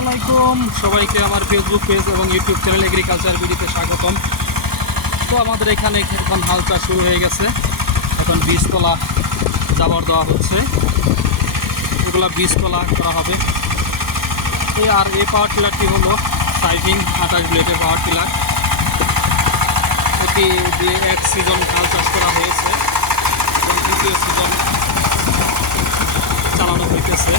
আলাইকুম। সবাইকে আমার ফেসবুক পেজ এবং ইউটিউব চ্যানেল এগ্রিকালচার বিডিতে স্বাগতম। তো আমাদের এখানে এখন হাল চাষ শুরু হয়ে গেছে। এখন বীজতলা জাবর দেওয়া হচ্ছে। এগুলা বীজতলা করা হবে। এই আর এই পাওয়ার টিলারটি হলো সাইভিং আঠাশ ব্লেডের পাওয়ার টিলার এটি দিয়ে এক সিজন হাল চাষ করা হয়েছে এবং দ্বিতীয় সিজন চালানো হইতেছে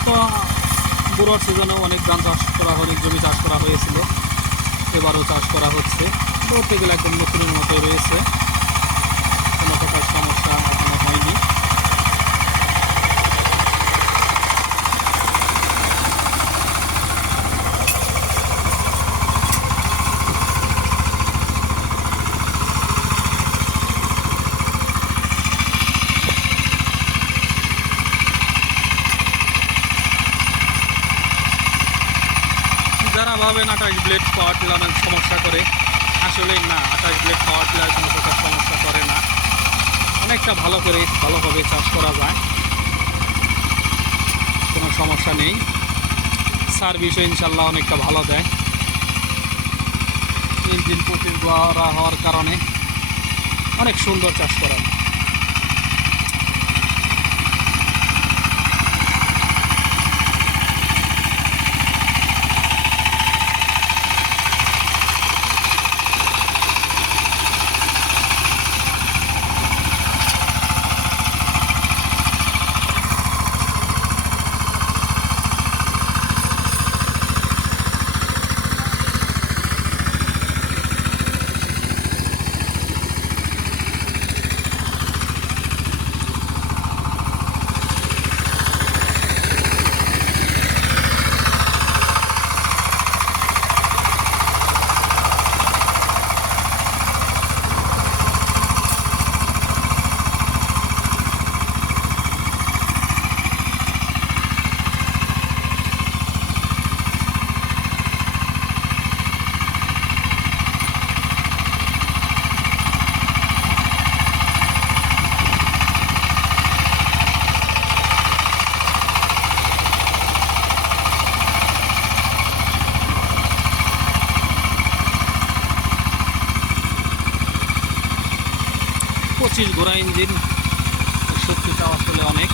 গত বুড়োর সিজনে অনেক ধান চাষ করা অনেক জমি চাষ করা হয়েছিল। এবারও চাষ করা হচ্ছে। বলতে গেলে একদম নতুনের মতোই রয়েছে কোনো প্রকার সমস্যা এখনও হয়নি যারা ভাবেন আঠাশ ব্লেড পাওয়ার টিলার সমস্যা করে। আসলে না আঠাশ ব্লেড পাওয়ার টিলার কোনো প্রকার সমস্যা করে না। অনেকটা ভালো করে ভালোভাবে চাষ করা যায়। কোনো সমস্যা নেই। সার্ভিসও ইনশাল্লাহ অনেকটা ভালো দেয়। ইঞ্জিন প্রচুর গড়া হওয়ার কারণে অনেক সুন্দর চাষ করা যায়। পঁচিশ ঘোড়া ইঞ্জিন শক্তিটা আসলে অনেক।